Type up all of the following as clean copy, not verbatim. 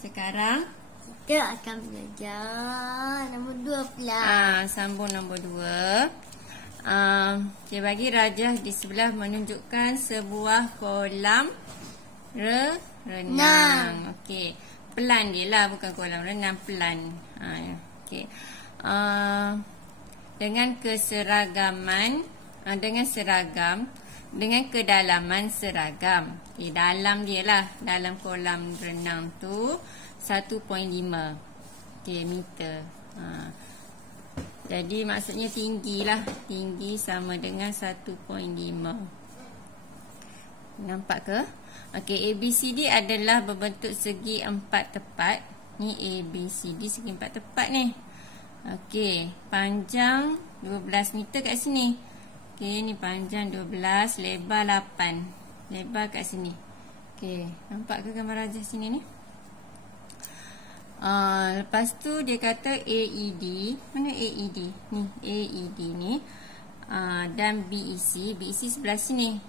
Sekarang kita akan belajar nombor 2 pula. Sambung nombor 2. Dia bagi rajah di sebelah menunjukkan sebuah kolam renang. Okey. Pelan dia lah, bukan kolam renang, pelan. Okey. Dengan keseragaman, dengan seragam, dengan kedalaman seragam. Okey, dalam dia lah, dalam kolam renang tu 1.5 meter. Jadi maksudnya tinggi lah. Tinggi sama dengan 1.5. Nampak ke? Okey, ABCD adalah berbentuk segi 4 tepat. Ni ABCD segi 4 tepat ni. Okey, panjang 12 meter kat sini. Okey, ni panjang 12, lebar 8. Lebar kat sini. Okey, nampak ke gambar rajah sini ni? Lepas tu dia kata AED. Mana AED? Ni AED ni. Dan BEC. BEC sebelah sini.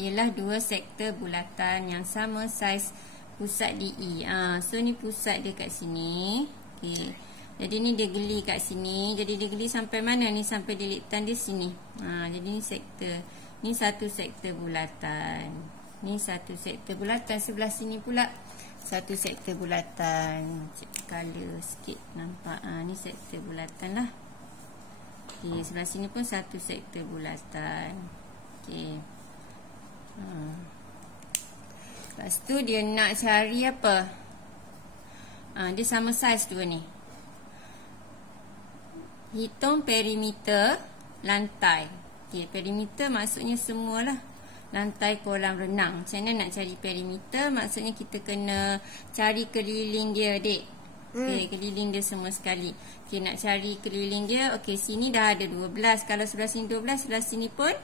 Ialah dua sektor bulatan yang sama saiz pusat DE. So ni pusat dia kat sini. Okay. Jadi ni dia geli kat sini. Jadi dia geli sampai mana ni? Sampai dilitan dia sini. Jadi ni sektor. Ni satu sektor bulatan. Ni satu sektor bulatan. Sebelah sini pula satu sektor bulatan. Cik color sikit nampak. Ni sektor bulatan lah. Okay, sebelah sini pun satu sektor bulatan. Okay. Lepas tu dia nak cari apa? Dia sama saiz dua ni. Hitung perimeter lantai. Okay, perimeter maksudnya semualah lantai kolam renang. Macam mana nak cari perimeter? Maksudnya kita kena cari keliling dia, dek. Okay, keliling dia semua sekali. Okay, nak cari keliling dia. Okay, sini dah ada 12. Kalau sebelah sini 12, sebelah sini pun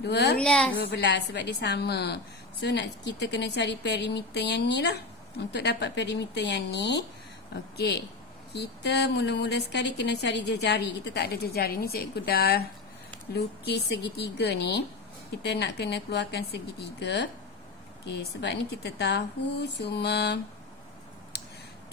12. Sebab dia sama. So, kita kena cari perimeter yang ni lah. Untuk dapat perimeter yang ni. Okay, kita mula-mula sekali kena cari jejari. Kita tak ada jejari. Ni cikgu dah lukis segitiga ni. Kita nak kena keluarkan segitiga. Okey, sebab ni kita tahu cuma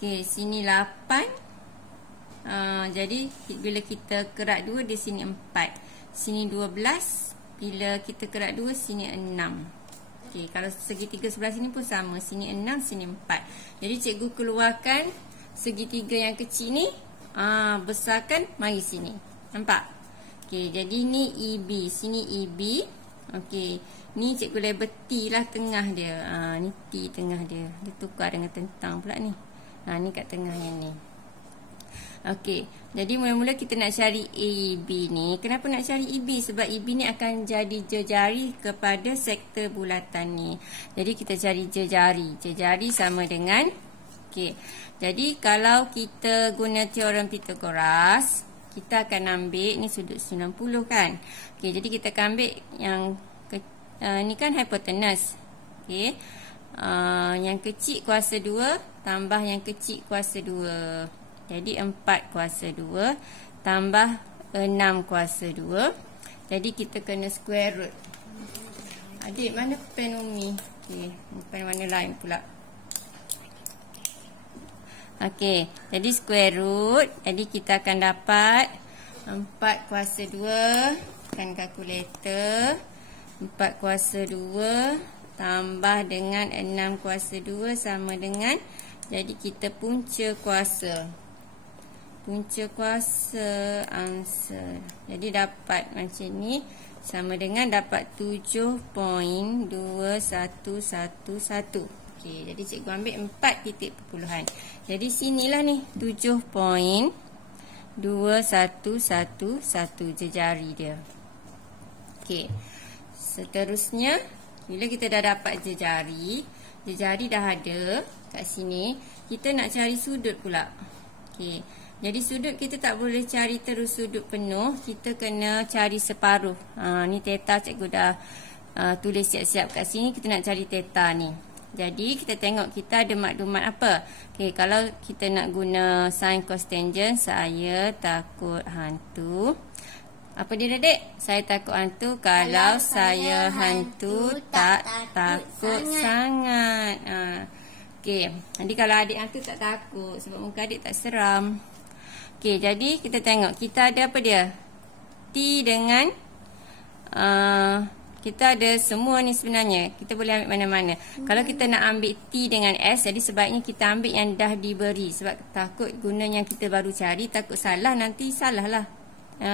sini 8. Jadi bila kita kerak 2 di sini 4. Sini 12. Bila kita kerak 2 sini 6. Okey, kalau segitiga sebelah sini pun sama. Sini 6, sini 4. Jadi cikgu keluarkan segitiga yang kecil ni. Besarkan mari sini. Nampak? Okey, jadi ni EB. Sini EB. Okey, ni cikgu label T lah tengah dia. Ni T tengah dia. Dia tukar dengan tentang pula ni. Ni kat tengah yang ni. Okey, jadi mula-mula kita nak cari EB ni. Kenapa nak cari EB? Sebab EB ni akan jadi jejari kepada sektor bulatan ni. Jadi kita cari jejari. Jejari sama dengan jadi kalau kita guna teorem Pythagoras, kita akan ambil ni sudut 90 kan. Okey, jadi kita akan ambil yang ni kan hypotenuse. Okey. Yang kecil kuasa 2 tambah yang kecil kuasa 2. Jadi 4 kuasa 2 tambah 6 kuasa 2. Jadi kita kena square root. Adik, mana pen Umi? Okey, pen warna lain pula. Okey, jadi square root. Jadi kita akan dapat 4 kuasa 2 kan kalkulator. 4 kuasa 2 tambah dengan 6 kuasa 2 sama dengan, jadi kita punca kuasa. Punca kuasa answer. Jadi dapat macam ni sama dengan dapat 7.2111. Okey, jadi cikgu ambil 4 titik perpuluhan. Jadi sinilah ni 7.2111 jejari dia. Okey. Seterusnya, bila kita dah dapat jejari dah ada kat sini, kita nak cari sudut pula. Okey. Jadi sudut kita tak boleh cari terus sudut penuh, kita kena cari separuh. Ni theta cikgu dah tulis siap-siap kat sini, kita nak cari theta ni. Jadi kita tengok kita ada maklumat apa. Okey, kalau kita nak guna sin cos tangent, saya takut hantu. Apa dia, Dek? Saya takut hantu. Kalau saya hantu tak takut sangat. Okey, jadi kalau adik hantu tak takut sebab muka adik tak seram. Okey, jadi kita tengok kita ada apa dia? T dengan kita ada semua ni sebenarnya. Kita boleh ambil mana-mana. Kalau kita nak ambil T dengan S, jadi sebaiknya kita ambil yang dah diberi. Sebab takut guna yang kita baru cari, takut salah, nanti salah lah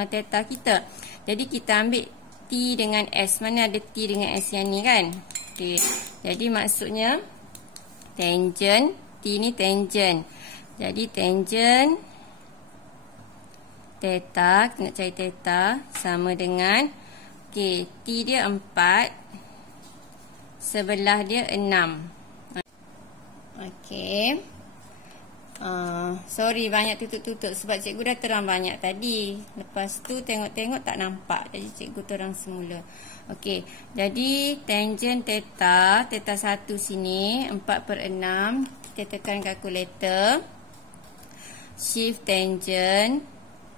theta kita. Jadi kita ambil T dengan S. Mana ada T dengan S yang ni kan? Okay. Jadi maksudnya tangent, T ni tangent. Jadi tangent theta, kita nak cari theta, sama dengan T dia 4, sebelah dia 6. Okey. Sorry banyak tutup-tutup sebab cikgu dah terang banyak tadi. Lepas tu tengok-tengok tak nampak. Jadi cikgu terang semula. Okey. Jadi tangent theta 1 sini 4/6. Kita tekan kalkulator. Shift tangent.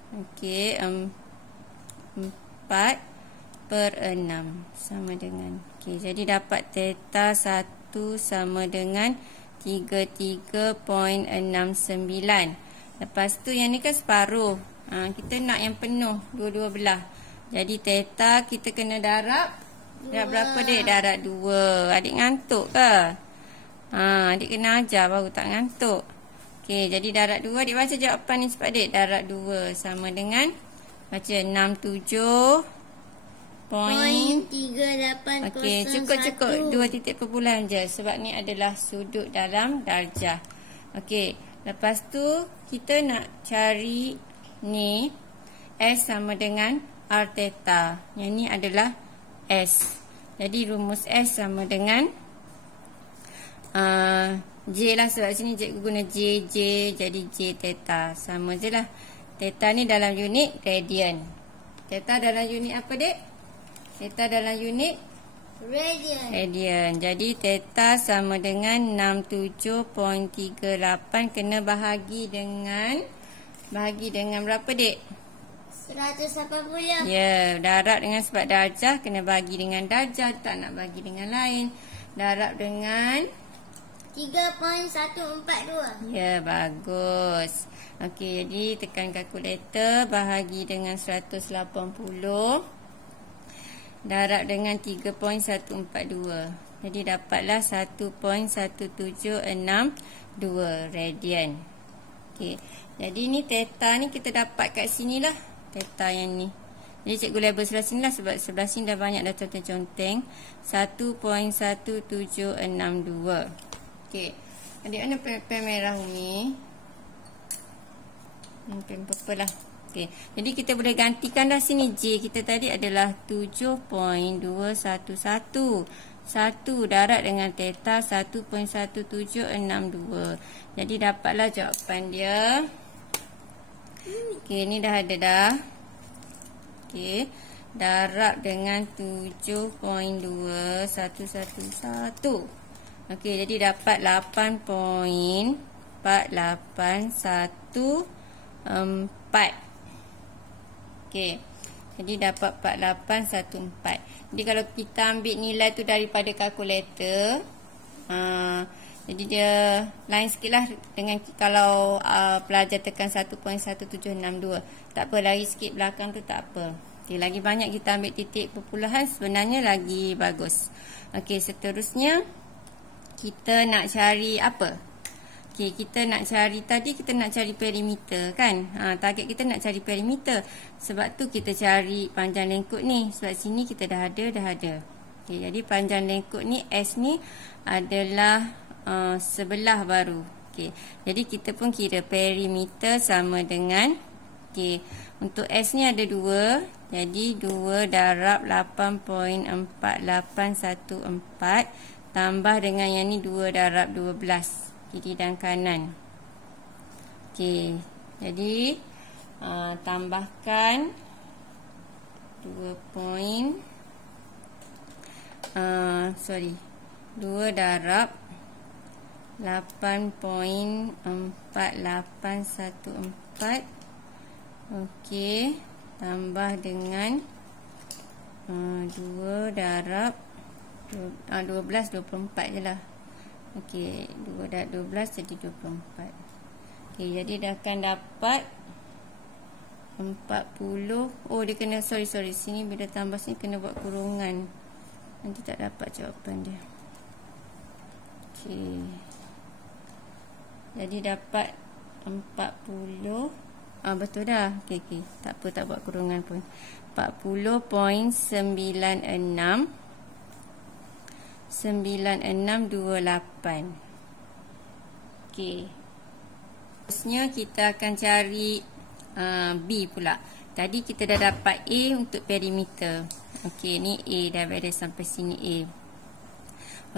Okey, 4/6 sama dengan. Okey, jadi dapat theta 1 sama dengan 33.69. Lepas tu yang ni kan separuh. Kita nak yang penuh dua-dua belah. Jadi theta kita kena darab. Darab berapa dek? Darab 2. Adik ngantuk ke? Adik kena ajar baru tak ngantuk. Okey, jadi darab 2. Adik baca jawapan ni cepat dek. Darab 2 sama dengan baca 67.3801. Okey, cukup 2 titik perpuluhan je sebab ni adalah sudut dalam darjah. Okey, lepas tu kita nak cari ni S sama dengan R theta. Yang ni adalah S. Jadi rumus S sama dengan J lah sebab sini cikgu guna J, jadi J theta. Sama je lah. Theta ni dalam unit radian. Theta dalam unit apa dek? Theta dalam unit radian. Jadi theta sama dengan 67.38 kena bahagi dengan berapa dek? 180. Ya, darab dengan sebab darjah kena bagi dengan darjah, tak nak bagi dengan lain. Darab dengan 3.142. Ya, bagus. Okey, jadi tekan kalkulator, bahagi dengan 180. Darab dengan 3.142. Jadi dapatlah 1.1762 radian. Okey. Jadi ni theta ni kita dapat kat sini lah. Theta yang ni. Jadi cikgu label sebelah sini lah sebab sebelah sini dah banyak dah conteng-conteng. 1.1762. Okey. Adik mana pen merah Umi? Pen purple lah. Okey. Jadi kita boleh gantikan dah sini. J kita tadi adalah 7.211. 1 darab dengan theta 1.1762. Jadi dapatlah jawapan dia. Okey, ni dah ada dah. Okey. Darab dengan 7.2111. Okey, jadi dapat 8.4814. Okey. Jadi dapat 4814. Jadi kalau kita ambil nilai tu daripada kalkulator, jadi dia lain sikit lah dengan kalau pelajar tekan 1.1762. Tak apa, lari sikit belakang tu tak apa. Okay, lagi banyak kita ambil titik perpuluhan sebenarnya lagi bagus. Okey, seterusnya kita nak cari apa? Okey, kita nak cari tadi kita nak cari perimeter kan? Target kita nak cari perimeter. Sebab tu kita cari panjang lengkuk ni. Sebab sini kita dah ada. Okey, jadi panjang lengkuk ni S ni adalah sebelah baru. Okey, jadi kita pun kira perimeter sama dengan untuk S ni ada 2. Jadi 2 darab 8.4814 tambah dengan yang ni 2 darab 12 kiri dan kanan. Okey, jadi tambahkan 2 darab 8.4814. Okey, tambah dengan 2 darab 12, 24 je lah. Okey, 2 darab 12 jadi 24. Okey, jadi dah akan dapat 40. Oh, dia kena, sorry. Sini bila tambah sini kena buat kurungan. Nanti tak dapat jawapan dia. Okey. Jadi dapat 40. Betul dah. Okey. Tak apa, tak buat kurungan pun. 40.96 9628. Okey. Terusnya kita akan cari B pula. Tadi kita dah dapat A untuk perimeter. Okey, ni A dah beres sampai sini A.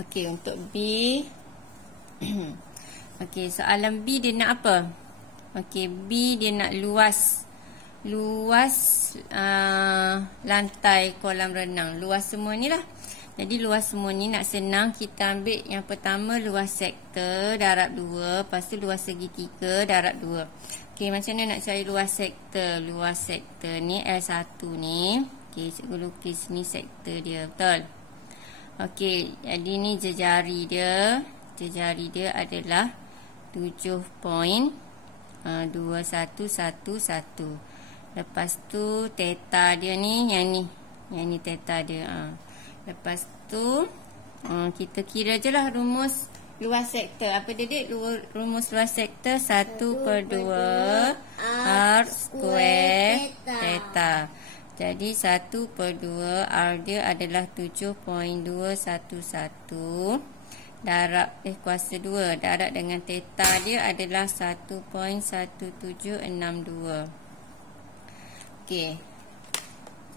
Okey, untuk B. Okey, soalan B dia nak apa? Okey, B dia nak luas lantai kolam renang. Luas semua ni lah. Jadi luas semua ni nak senang, kita ambil yang pertama luas sektor darab 2, lepas tu luas segitiga darab 2. Okey, macam mana nak cari luas sektor? Luas sektor ni L1 ni. Okey, cikgu lukis ni sektor dia, betul? Okey, jadi ni jejari dia. Jejari dia adalah 7.2111. Lepas tu theta dia ni, yang ni theta dia. Lepas tu kita kira je lah rumus luas sektor. Apa dia, Dek? Rumus luas sektor 1/2 R square theta. Jadi 1/2 R dia adalah 7.211 darab kuasa 2 darab dengan theta dia adalah 1.1762. Okey.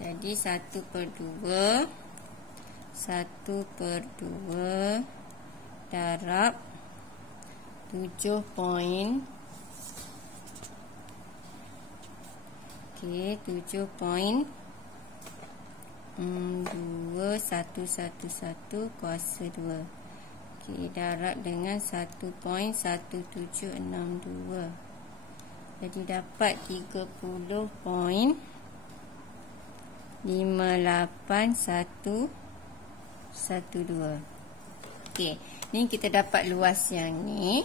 Jadi 1/2 darab 7.2111 kuasa 2. Okey, darab dengan 1.1762. Jadi dapat 30.58112. Okey, ni kita dapat luas yang ni.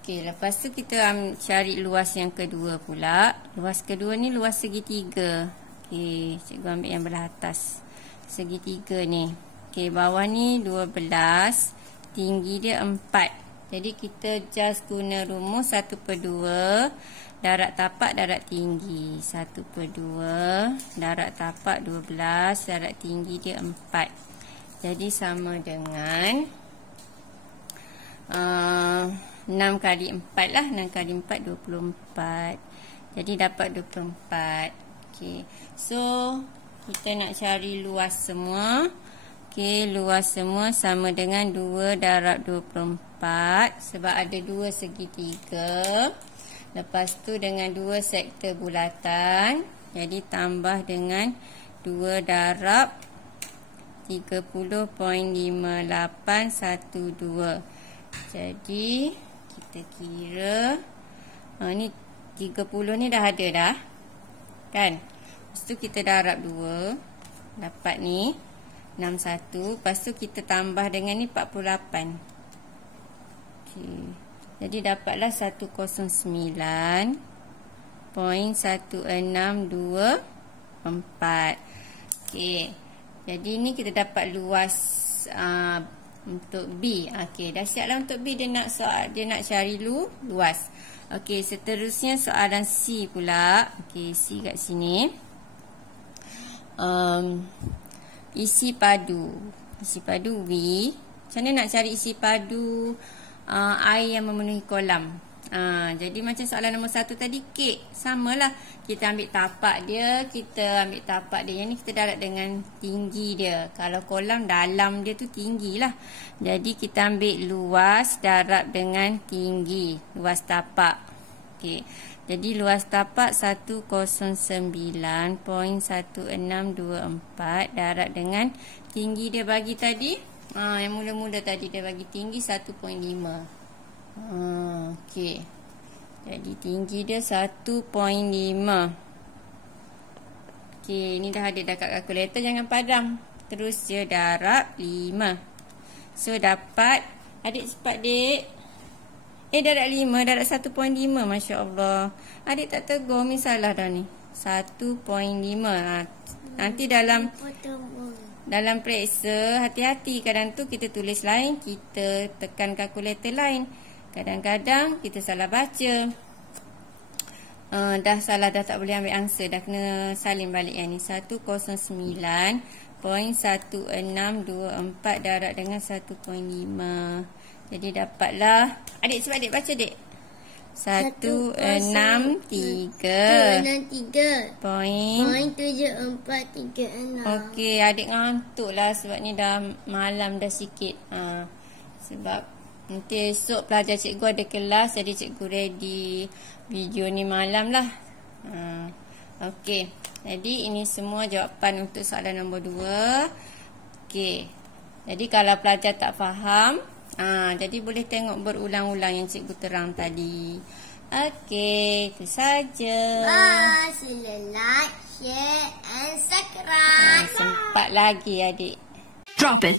Okey, lepas tu kita cari luas yang kedua pula. Luas kedua ni luas segitiga. Okey, cikgu ambil yang belah atas. Segitiga ni. Okey, bawah ni 12, tinggi dia 4. Jadi kita just guna rumus 1/2 darab tapak darab tinggi. 1/2 darab tapak 12 darab tinggi dia 4. Jadi sama dengan 6 kali 4 lah. 6 kali 4 24. Jadi dapat 24. Okey, so kita nak cari luas semua. Okey, luas semua sama dengan 2 darab 24 sebab ada 2 segitiga. Lepas tu dengan 2 sektor bulatan. Jadi tambah dengan 2 darab 30.5812. Jadi kita kira ni 30 ni dah ada dah. Kan? Lepas tu kita darab 2. Dapat ni 61. Lepas tu kita tambah dengan ni 48. Okey. Jadi dapatlah 109.1624. Okey. Jadi ni kita dapat luas untuk B. Okey, dah siap lah untuk B. Dia nak cari luas. Okey, seterusnya soalan C pula. Okey, C kat sini. Isi padu. Isi padu V. Macam mana nak cari isi padu air yang memenuhi kolam? Jadi macam soalan nombor 1 tadi, kek. Samalah. Kita ambil tapak dia. Yang ni kita darab dengan tinggi dia. Kalau kolam dalam dia tu tinggi lah. Jadi kita ambil luas darab dengan tinggi. Luas tapak. Okey. Jadi luas tapak 109.1624 darab dengan tinggi dia bagi tadi. Yang mula-mula tadi dia bagi tinggi 1.5. Okey. Jadi tinggi dia 1.5. Okey, ni dah ada kat kalkulator, jangan padam. Terus je darab 5. So dapat Adik cepat, Dek. Darat 5, darat 1.5. Masya Allah. Adik tak tegur, salah dah ni. 1.5. Nanti dalam periksa, hati-hati. Kadang tu kita tulis lain, kita tekan kalkulator lain. Kadang-kadang kita salah baca. Dah salah, dah tak boleh ambil answer. Dah kena salin balik yang ni. 109.1624 darat dengan 1.5. Jadi dapatlah. Adik cepat, Adik baca, Dek. 163.7436. Okey, adik ngantuk lah sebab ni dah malam dah sikit. Sebab nanti esok pelajar cikgu ada kelas, jadi cikgu ready video ni malam lah. Okey, jadi ini semua jawapan untuk soalan nombor 2. Okey, jadi kalau pelajar tak faham, jadi boleh tengok berulang-ulang yang cikgu terang tadi. Okey, itu saja. Bye. Sila like, share and subscribe. Sempat lagi, adik. Drop it.